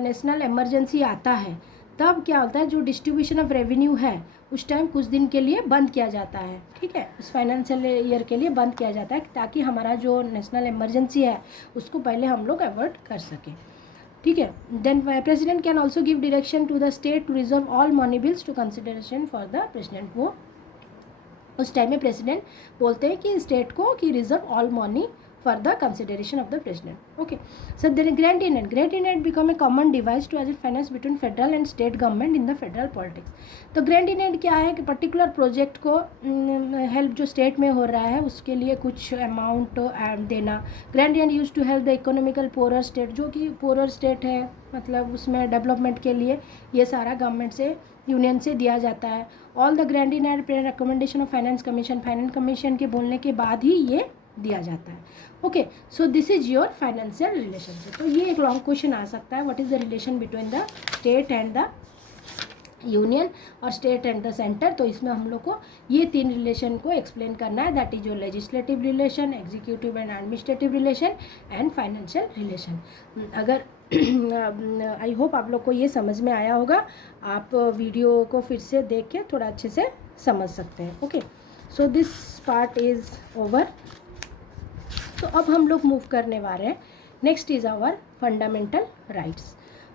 नेशनल इमरजेंसी आता है तब क्या होता है, जो डिस्ट्रीब्यूशन ऑफ रेवेन्यू है उस टाइम कुछ दिन के लिए बंद किया जाता है, ठीक है, उस फाइनेंशियल ईयर के लिए बंद किया जाता है ताकि हमारा जो नेशनल इमरजेंसी है उसको पहले हम लोग अवॉइड कर सकें, ठीक है। Then president can also give direction to the state to reserve all money bills to consideration for the president, वो उस टाइम में प्रेसिडेंट बोलते हैं कि स्टेट को कि reserve all money for the consideration of the president. Okay, so then grant in aid become a common device to assist finance between federal and state government in the federal politics. तो grant in aid क्या है कि particular project को help जो state में हो रहा है उसके लिए कुछ अमाउंट देना। Grant in aid use to help the economical poorer state, जो कि पोरर स्टेट है मतलब उसमें डेवलपमेंट के लिए ये सारा गवर्नमेंट से यूनियन से दिया जाता है। All the grant in aid recommendation of finance commission के बोलने के बाद ही ये दिया जाता है। Okay, so this is your financial relationship. तो ये एक लॉन्ग क्वेश्चन आ सकता है, what is the relation between the state and the union और स्टेट एंड द सेंटर। तो इसमें हम लोग को ये 3 रिलेशन को एक्सप्लेन करना है, that is your legislative relation, executive and administrative relation and financial relation. अगर आई होप आप लोग को ये समझ में आया होगा, आप वीडियो को फिर से देख के थोड़ा अच्छे से समझ सकते हैं। Okay, so this part is over. तो अब हम लोग मूव करने वाले हैं, next is our fundamental rights.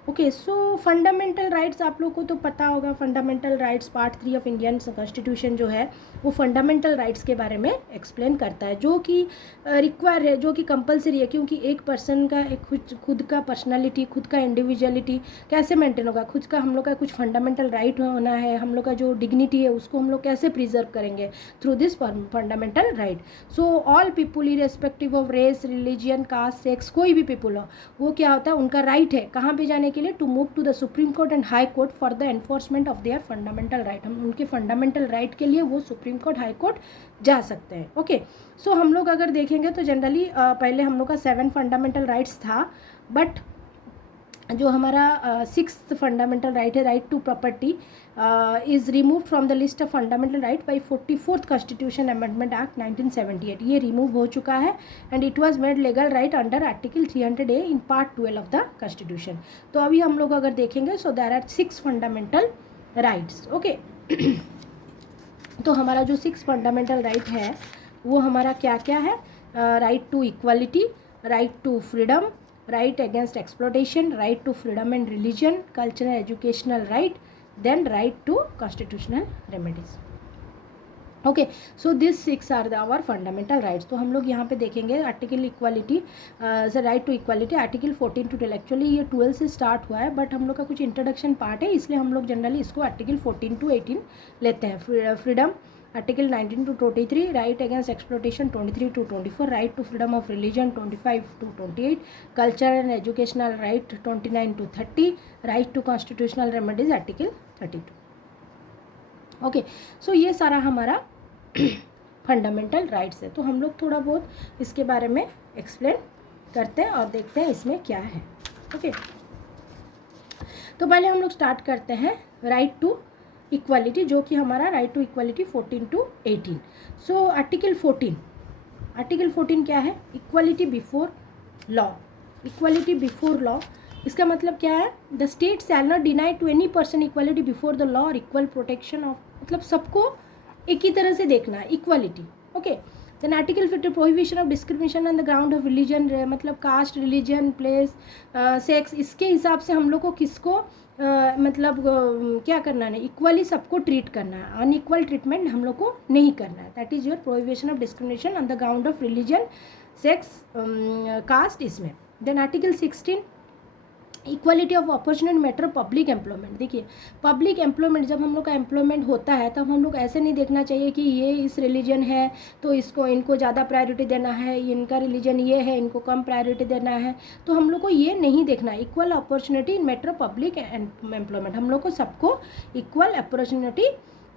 Okay, so fundamental rights आप लोग को तो पता होगा। Fundamental rights part 3 of Indian constitution जो है वो फंडामेंटल राइट्स के बारे में एक्सप्लेन करता है, जो कि रिक्वायर है, जो कि कंपलसरी है, क्योंकि एक पर्सन का एक खुद का पर्सनालिटी, खुद का इंडिविजुअलिटी कैसे मेंटेन होगा, खुद का हम लोग का कुछ फंडामेंटल राइट होना है, हम लोग का जो डिग्निटी है उसको हम लोग कैसे प्रिजर्व करेंगे through this fundamental right. So all people irrespective of race, religion, caste, sex, कोई भी पीपुल हो, वो क्या होता है, उनका राइट है कहाँ पे जाने के लिए, to move to the supreme court and high court for the enforcement of their fundamental right. हम उनके फंडामेंटल राइट के लिए वो सुप्रीम कोर्ट, हाई कोर्ट जा सकते हैं। ओके, सो हम लोग अगर देखेंगे तो जनरली पहले हम लोग का 7 फंडामेंटल राइट्स था, बट जो हमारा 6th फंडामेंटल राइट है, right to property, is remove from the list of fundamental right by 44th constitution amendment act 1978। ये रिमूव हो चुका है and it was made legal right under article 300A in part 12 of the constitution. तो अभी हम लोग अगर देखेंगे, so there are 6 fundamental rights. Okay, तो हमारा जो 6 फंडामेंटल राइट है वो हमारा क्या क्या है, right to equality, right to freedom, right against exploitation, right to freedom and religion, cultural educational right, then right to constitutional remedies. Okay, so this 6 are our fundamental rights. तो हम लोग यहाँ पे देखेंगे article equality, right to equality, article 14 to 12। Actually ये 12 से start हुआ है, बट हम लोग का कुछ इंट्रोडक्शन पार्ट है, इसलिए हम लोग जनरली इसको आर्टिकल 14 to 18 लेते हैं। Freedom article 19 to 23, right against exploitation 23 to 24, right to freedom of religion 25 to 28, culture and educational right 29 to 30, right to constitutional remedies article 32। Okay, so ये सारा हमारा फंडामेंटल राइट्स है। तो हम लोग थोड़ा बहुत इसके बारे में एक्सप्लेन करते हैं और देखते हैं इसमें क्या है। ओके, तो पहले हम लोग स्टार्ट करते हैं राइट टू इक्वालिटी, जो कि हमारा right to equality 14 to 18। So article 14 क्या है, equality before law. Equality before law, इसका मतलब क्या है, the state shall not deny to any person equality before the law और इक्वल प्रोटेक्शन ऑफ, मतलब सबको एक ही तरह से देखना है, equality. Okay, then article 50 prohibition of discrimination on the ground of religion, मतलब कास्ट, रिलीजन, प्लेस, सेक्स, इसके हिसाब से हम लोग को किसको मतलब क्या करना है, इक्वली सबको ट्रीट करना है, अनइक्वल ट्रीटमेंट हम लोग को नहीं करना है। That is your prohibition of discrimination on the ground of religion, sex, caste, इसमें। Then article 16 equality of opportunity matter public employment. देखिए, पब्लिक एम्प्लॉयमेंट जब हम लोग का एम्प्लॉयमेंट होता है तब हम लोग ऐसे नहीं देखना चाहिए कि ये इस रिलीजन है तो इनको ज़्यादा प्रायोरिटी देना है, इनका रिलीजन ये है इनको कम प्रायोरिटी देना है, तो हम लोग को ये नहीं देखना। Equal opportunity in matter public employment, हम लोग को सबको इक्वल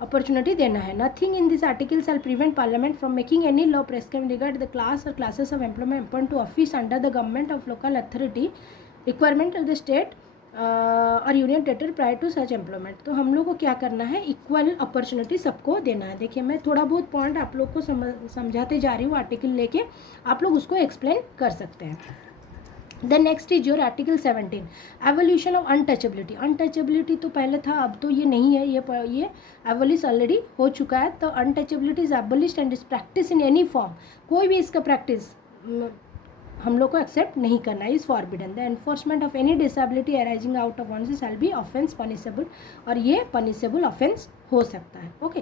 अपॉर्चुनिटी देना है। Nothing in this article shall prevent parliament from making any law prescribe regard the class और classes of employment appoint to office under the government of local authority, requirement of the state और union territory prior to such employment. तो हम लोग को क्या करना है, equal opportunity सबको देना है। देखिए, मैं थोड़ा बहुत पॉइंट आप लोग को समझाते जा रही हूँ, आर्टिकल लेके आप लोग उसको एक्सप्लेन कर सकते हैं। Then next is your article 17 evolution of untouchability. Untouchability तो पहले था, अब तो ये नहीं है, ये एवोलिश ऑलरेडी हो चुका है। तो untouchability is एबोलिश्ड and is practice in any form, कोई भी इसका प्रैक्टिस हम लोग को एक्सेप्ट नहीं करना है, is forbidden. The enforcement of any disability arising out of one shall be offence punishable, और ये पनिशेबल ऑफेंस हो सकता है। Okay,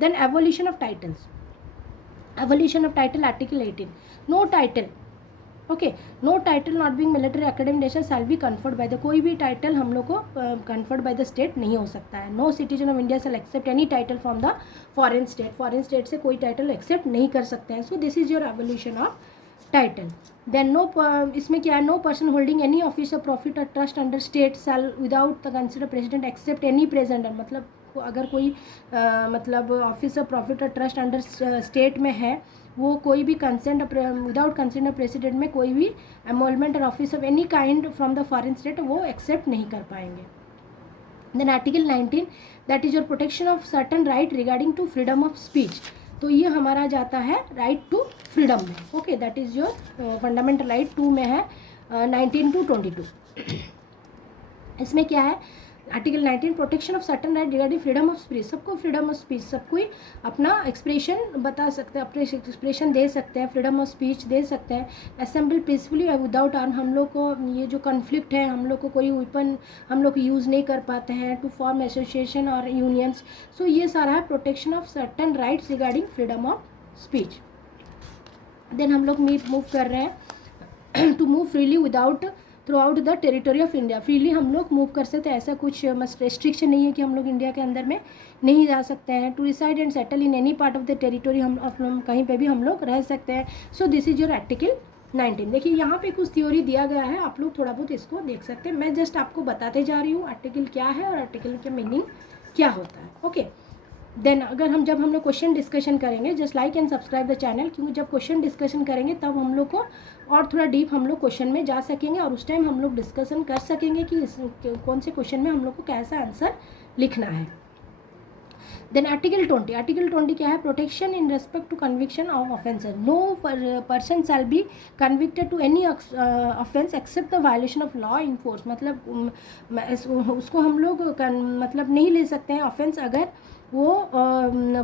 then evolution of titles. Evolution of title article 18, no title, okay, no title not being military academic nation shall be conferred by the, कोई भी title हम लोग को कन्फर्ड बाय द स्टेट नहीं हो सकता है। No citizen of India shall accept any title from the foreign state, foreign state से कोई टाइटल एक्सेप्ट नहीं कर सकते हैं। So this is your evolution of title. Then इसमें क्या है, no person holding any office of profit और trust under state shall without the consider president accept any presenter, मतलब अगर कोई मतलब ऑफिस ऑफ प्रॉफिट और ट्रस्ट अंडर स्टेट में है, वो कोई भी consent without consent of president में कोई भी एमोलमेंट और office of any kind from the foreign state वो एक्सेप्ट नहीं कर पाएंगे। Then article 19 that is your protection of certain right regarding to freedom of speech. तो ये हमारा जाता है राइट टू फ्रीडम में। Okay, that is your fundamental right 2 में है 19 to 22। इसमें क्या है, article 19 protection of certain right regarding freedom of speech. सबको फ्रीडम ऑफ स्पीच, सबको ही अपना एक्सप्रेशन बता सकते हैं, अपने एक्सप्रेशन दे सकते हैं, फ्रीडम ऑफ स्पीच दे सकते हैं। असेंबल पीसफुली विदाउट आर्म, हम लोग को ये जो कन्फ्लिक्ट है, हम लोग को कोई वेपन हम लोग यूज़ नहीं कर पाते हैं। टू फॉर्म एसोसिएशन और यूनियंस, सो ये सारा है protection of certain rights regarding freedom of speech. Then हम लोग मूव कर रहे हैं to move freely without throughout the territory of India. Freely हम लोग मूव कर सकते हैं, ऐसा कुछ मस्ट रेस्ट्रिक्शन नहीं है कि हम लोग इंडिया के अंदर में नहीं जा सकते हैं। To reside and settle in any part of the territory, हम कहीं पे भी हम लोग रह सकते हैं। So this is your article 19। देखिए यहाँ पे कुछ थ्योरी दिया गया है, आप लोग थोड़ा बहुत इसको देख सकते हैं। मैं जस्ट आपको बताते जा रही हूँ आर्टिकल क्या है और आर्टिकल का मीनिंग क्या होता है। ओके, देन जब हम लोग क्वेश्चन डिस्कशन करेंगे, just like and subscribe the channel, क्योंकि जब क्वेश्चन डिस्कशन करेंगे तब हम लोग को और थोड़ा डीप हम लोग क्वेश्चन में जा सकेंगे और उस टाइम हम लोग डिस्कशन कर सकेंगे कि कौन से क्वेश्चन में हम लोग को कैसा आंसर लिखना है। देन आर्टिकल 20 क्या है? Protection in respect to conviction of offender. No person shall be convicted to any offence except the violation of law in force. मतलब उसको हम लोग मतलब नहीं ले सकते हैं ऑफेंस अगर वो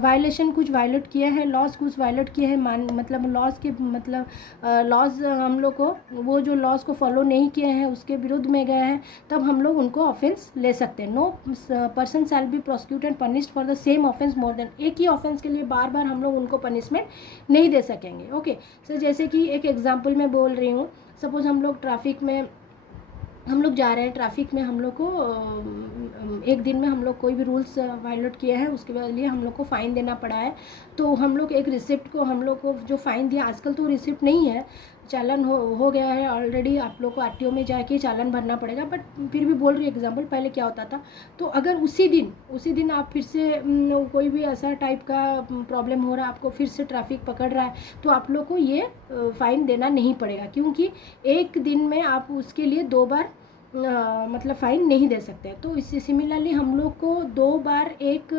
वायलेशन कुछ वायलेट किए हैं, लॉज कुछ वायलेट किए हैं, मतलब लॉज के मतलब लॉज हम लोग को वो जो लॉज को फॉलो नहीं किए हैं उसके विरुद्ध में गए हैं, तब हम लोग उनको ऑफेंस ले सकते हैं। No person shall be prosecuted punished for the same offence more than. एक ही ऑफेंस के लिए बार बार हम लोग उनको पनिशमेंट नहीं दे सकेंगे। ओके सर, जैसे कि एक एग्जाम्पल मैं बोल रही हूँ, सपोज हम लोग ट्रैफिक में हम लोग जा रहे हैं, ट्रैफिक में हम लोग को एक दिन में हम लोग कोई भी रूल्स वायलेट किए हैं, उसके लिए हम लोग को फ़ाइन देना पड़ा है। तो हम लोग एक रिसिप्ट को हम लोग को जो फ़ाइन दिया, आजकल तो रिसिप्ट नहीं है, चालान हो गया है ऑलरेडी, आप लोग को आरटीओ में जाके चालान भरना पड़ेगा। बट फिर भी बोल रही एग्जांपल, पहले क्या होता था, तो अगर उसी दिन आप फिर से कोई भी ऐसा टाइप का प्रॉब्लम हो रहा है, आपको फिर से ट्रैफिक पकड़ रहा है, तो आप लोग को ये फ़ाइन देना नहीं पड़ेगा, क्योंकि एक दिन में आप उसके लिए 2 बार मतलब फ़ाइन नहीं दे सकते। तो इससे सिमिलरली हम लोग को 2 बार एक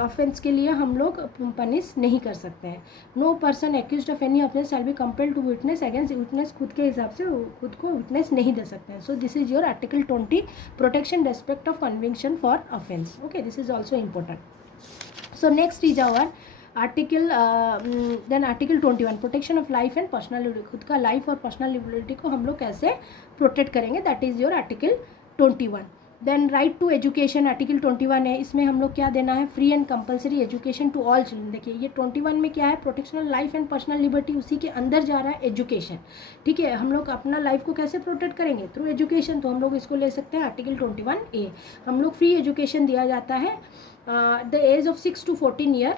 ऑफेंस के लिए हम लोग पनिश नहीं कर सकते हैं। No person accused of any offence shall be compelled to witness against witness. खुद के हिसाब से खुद को विटनेस नहीं दे सकते हैं। So this is your article 20 protection respect of conviction for offence. Okay, this is also important. So next is our article then article 21 protection of life and personal liberty. खुद का लाइफ और personal liberty को हम लोग कैसे protect करेंगे, that is your article 21. Then right to education article 21 है, इसमें हम लोग क्या देना है, free and compulsory education to all children. देखिए ये 21 में क्या है, protection of life and personal liberty, उसी के अंदर जा रहा है एजुकेशन. ठीक है, हम लोग अपना लाइफ को कैसे प्रोटेक्ट करेंगे, थ्रू एजुकेशन. तो हम लोग इसको ले सकते हैं आर्टिकल 21A. हम लोग फ्री एजुकेशन दिया जाता है the age of 6 to 14 year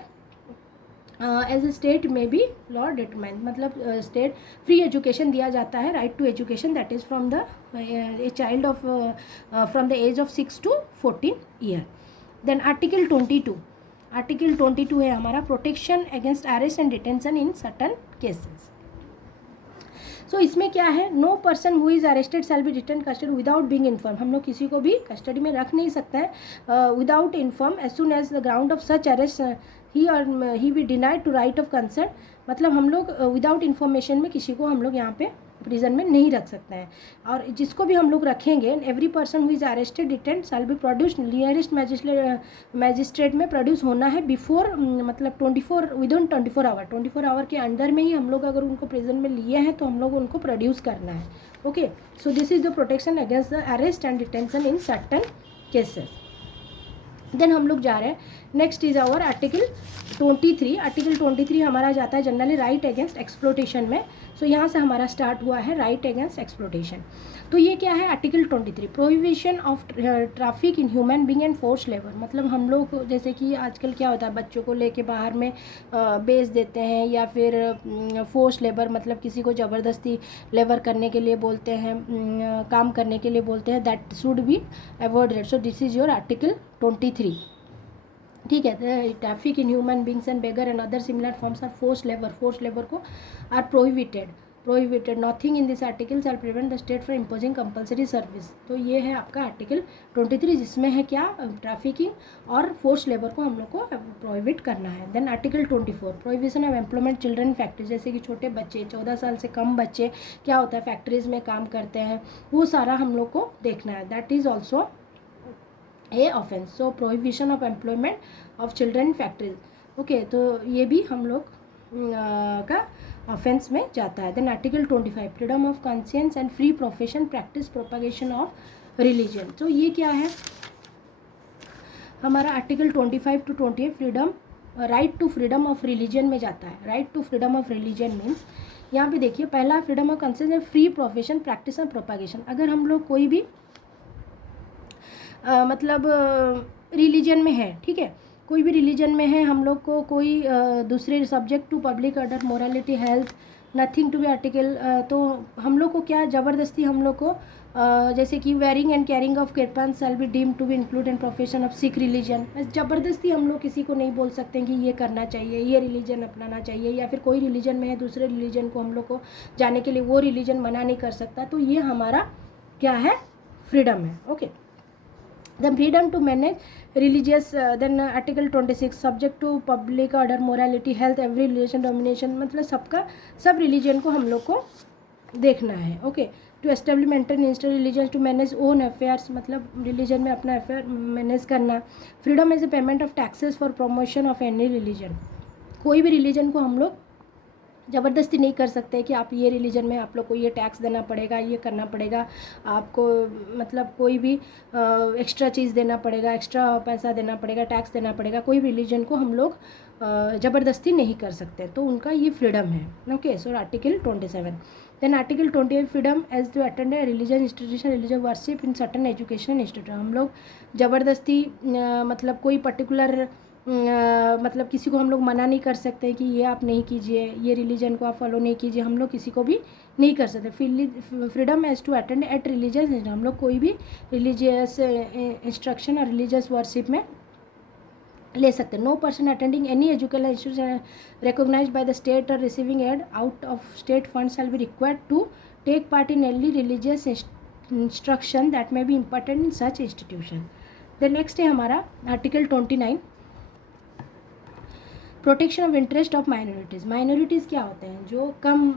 age a state में बी लॉ डिटरमाइन. मतलब स्टेट फ्री एजुकेशन दिया जाता है, right to education, that is from the a child of from the age of 6 to 14 year. Then article 22 है हमारा protection against arrest and detention in certain cases. So इसमें क्या है, no person who is arrested shall be retain custody without being inform. हम लोग किसी को भी कस्टडी में रख नहीं सकते हैं without inform. As soon as the ground of such arrest he be denied to right of concern. मतलब हम लोग विदाउट इन्फॉर्मेशन में किसी को हम लोग यहाँ पे प्रिजन में नहीं रख सकते हैं. और जिसको भी हम लोग रखेंगे, every person who is arrested detained shall be produce nearest magistrate में प्रोड्यूस होना है बिफोर मतलब 24 आवर के अंदर में ही हम लोग अगर उनको प्रिजन में लिए हैं तो हम लोग उनको प्रोड्यूस करना है. Okay, so this is the protection against the arrest and detention in certain cases. Then हम लोग जा रहे हैं, next is our article 23. Article 23 हमारा जाता है जनरली राइट अगेंस्ट एक्सप्लोटेशन में. सो यहाँ से हमारा स्टार्ट हुआ है राइट अगेंस्ट एक्सप्लोटेशन. तो ये क्या है, article 23 prohibition of traffic in human being and force labour. मतलब हम लोग जैसे कि आजकल क्या होता है, बच्चों को लेके बाहर में बेच देते हैं, या फिर फोर्स लेबर मतलब किसी को ज़बरदस्ती लेबर करने के लिए बोलते हैं, काम करने के लिए बोलते हैं, that should be avoided. So this is your article 23. ठीक है, traffic in human beings and beggar and other similar forms or force labour को are prohibited. Nothing in this article shall prevent the state from imposing compulsory service. तो ये है आपका article 23, जिसमें है क्या, ट्रैफिकिंग और फोर्स लेबर को हम लोग को प्रोहिबिट करना है. Then article 24 prohibition of employment children factory. जैसे कि छोटे बच्चे, 14 साल से कम बच्चे क्या होता है फैक्ट्रीज में काम करते हैं, वो सारा हम लोग को देखना है. That is also a offence. So prohibition of employment of children in factories, okay, तो ये भी हम लोग का ऑफेंस में जाता है। Then article 25 freedom of conscience and free profession practice propagation of religion. तो ये क्या है हमारा article 25 to 28 freedom, right to freedom of religion में जाता है। Right to freedom of religion means यहाँ पे देखिए पहला freedom of conscience and free profession practice and propagation. अगर हम लोग कोई भी मतलब रिलीजन में है, ठीक है, कोई भी रिलीजन में है, हम लोग को कोई दूसरे subject to public order morality health nothing to be article, तो हम लोग को क्या ज़बरदस्ती हम लोग को जैसे कि wearing and carrying of kirpan shall be deemed to be include in profession of Sikh religion. ज़बरदस्ती हम लोग किसी को नहीं बोल सकते हैं कि ये करना चाहिए, ये रिलीजन अपनाना चाहिए, या फिर कोई रिलीजन में है दूसरे रिलीजन को हम लोग को जाने के लिए वो रिलीजन मना नहीं कर सकता। तो ये हमारा क्या है, फ्रीडम है। Okay, the freedom to manage religious, then article 26 subject to public order morality health every religion domination, मतलब सबका सब रिलीजन को हम लोग को देखना है। ओके, टू एस्टेब्लिश मेंटेन इंस्टर religion to manage own affairs, मतलब रिलीजन में अपना अफेयर मैनेज करना। Freedom as a payment of taxes for promotion of any religion, कोई भी रिलीजन को हम लोग ज़बरदस्ती नहीं कर सकते कि आप ये रिलीजन में आप लोग को ये टैक्स देना पड़ेगा, ये करना पड़ेगा आपको, मतलब कोई भी एक्स्ट्रा चीज़ देना पड़ेगा, एक्स्ट्रा पैसा देना पड़ेगा, टैक्स देना पड़ेगा, कोई रिलीजन को हम लोग ज़बरदस्ती नहीं कर सकते। तो उनका ये फ्रीडम है। Okay, so article 27। Then article 28 freedom as to attend a religion institution religion worship in certain education institute. हम लोग ज़बरदस्ती मतलब कोई पर्टिकुलर मतलब किसी को हम लोग मना नहीं कर सकते कि ये आप नहीं कीजिए, ये रिलीजन को आप फॉलो नहीं कीजिए, हम लोग किसी को भी नहीं कर सकते। Freedom as to attend at religious, हम लोग कोई भी रिलीजियस इंस्ट्रक्शन और रिलीजियस वर्शिप में ले सकते हैं। No person attending any educational institution recognised by the state और receiving aid out of state funds shall be required to take part in any religious instruction that may be important in such institution. The next है हमारा article 29 protection of interest of minorities. Minorities क्या होते हैं, जो कम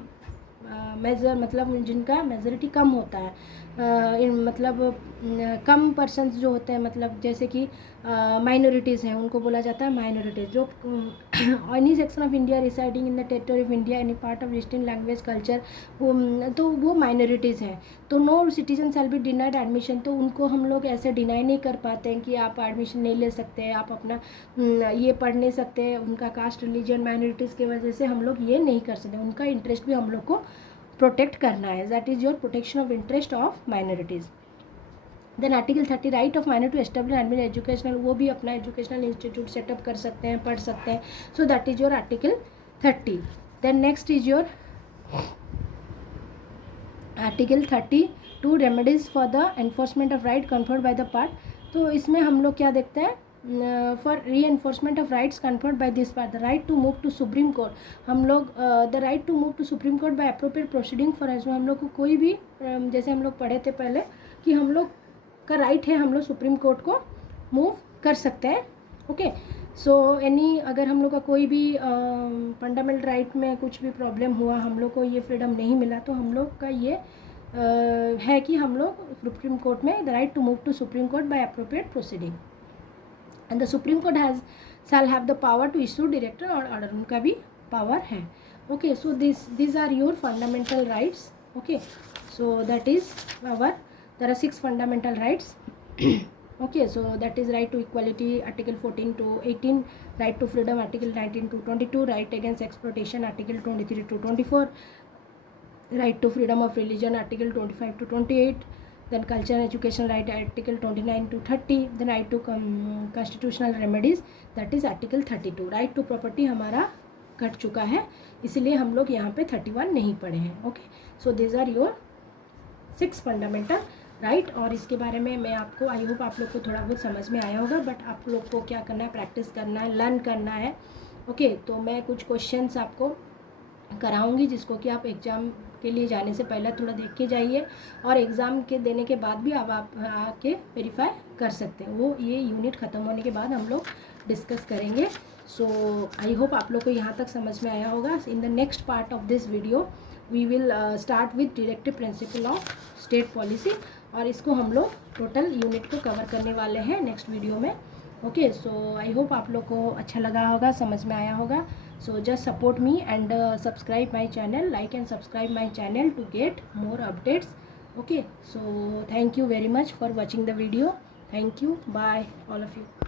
major मतलब जिनका majority कम होता है, मतलब कम पर्सन्स जो होते हैं, मतलब जैसे कि माइनॉरिटीज़ हैं उनको बोला जाता है माइनॉरिटीज़। जो any section of India residing in the territory of India any part of distinct language culture, तो वो माइनॉरिटीज़ हैं। तो no citizen shall be denied admission, तो उनको हम लोग ऐसे डिनाई नहीं कर पाते हैं कि आप एडमिशन नहीं ले सकते, आप अपना ये पढ़ नहीं सकते, उनका कास्ट रिलीजन माइनॉरिटीज़ की वजह से हम लोग ये नहीं कर सकते। उनका इंटरेस्ट भी हम लोग को प्रोटेक्ट करना है, that is your protection of interest of minorities. Then article 30 right of minority to establish admit educational, वो भी अपना एजुकेशनल इंस्टीट्यूट सेटअप कर सकते हैं, पढ़ सकते हैं। So that is your article 30। Then next is your article 32 remedies for the enforcement of right conferred by the part. तो इसमें हम लोग क्या देखते हैं, for re enforcement of rights conferred by this part, the right to move to Supreme Court, हम लोग the right to move to Supreme Court by appropriate proceeding for as, हम लोग को कोई भी जैसे हम लोग पढ़े थे पहले कि हम लोग का राइट है, हम लोग सुप्रीम कोर्ट को मूव कर सकते हैं। ओके, सो एनी अगर हम लोग का कोई भी फंडामेंटल राइट में कुछ भी प्रॉब्लम हुआ, हम लोग को ये फ्रीडम नहीं मिला, तो हम लोग का ये है कि हम लोग सुप्रीम कोर्ट में the right to move to Supreme Court by appropriate proceeding and the supreme Court shall have the power to issue director और ऑर्डर, उनका भी पावर है। Okay, so this are your fundamental rights. Okay, so that is our, there are 6 fundamental rights. Okay, so that is right to equality article 14 to 18, right to freedom article 19 to 22, right against exploitation article 23 to 24, right to freedom of religion article 25 to 28, then culture and education right article 29 to 30, then right to constitutional remedies that is article 32, right to property हमारा cut चुका है, इसलिए हम लोग यहाँ पे 31 नहीं पढ़े हैं। Okay, so this are your 6 fundamental right. और इसके बारे में मैं आपको, आई होप आप लोग को थोड़ा बहुत समझ में आया होगा, बट आप लोग को क्या करना है, प्रैक्टिस करना है, लर्न करना है। ओके, तो मैं कुछ क्वेश्चंस आपको कराऊंगी जिसको कि आप एग्ज़ाम के लिए जाने से पहले थोड़ा देख के जाइए, और एग्ज़ाम के देने के बाद भी अब आप आके वेरीफाई कर सकते हैं। वो ये यूनिट ख़त्म होने के बाद हम लोग डिस्कस करेंगे। सो आई होप आप लोग को यहाँ तक समझ में आया होगा. In the next part of this video we will start with directive principle of state policy, और इसको हम लोग टोटल यूनिट को कवर करने वाले हैं नेक्स्ट वीडियो में. ओके, सो आई होप आप लोग को अच्छा लगा होगा, समझ में आया होगा. So just support me and subscribe my channel, like and subscribe my channel to get more updates. Okay, so thank you very much for watching the video. Thank you. Bye all of you.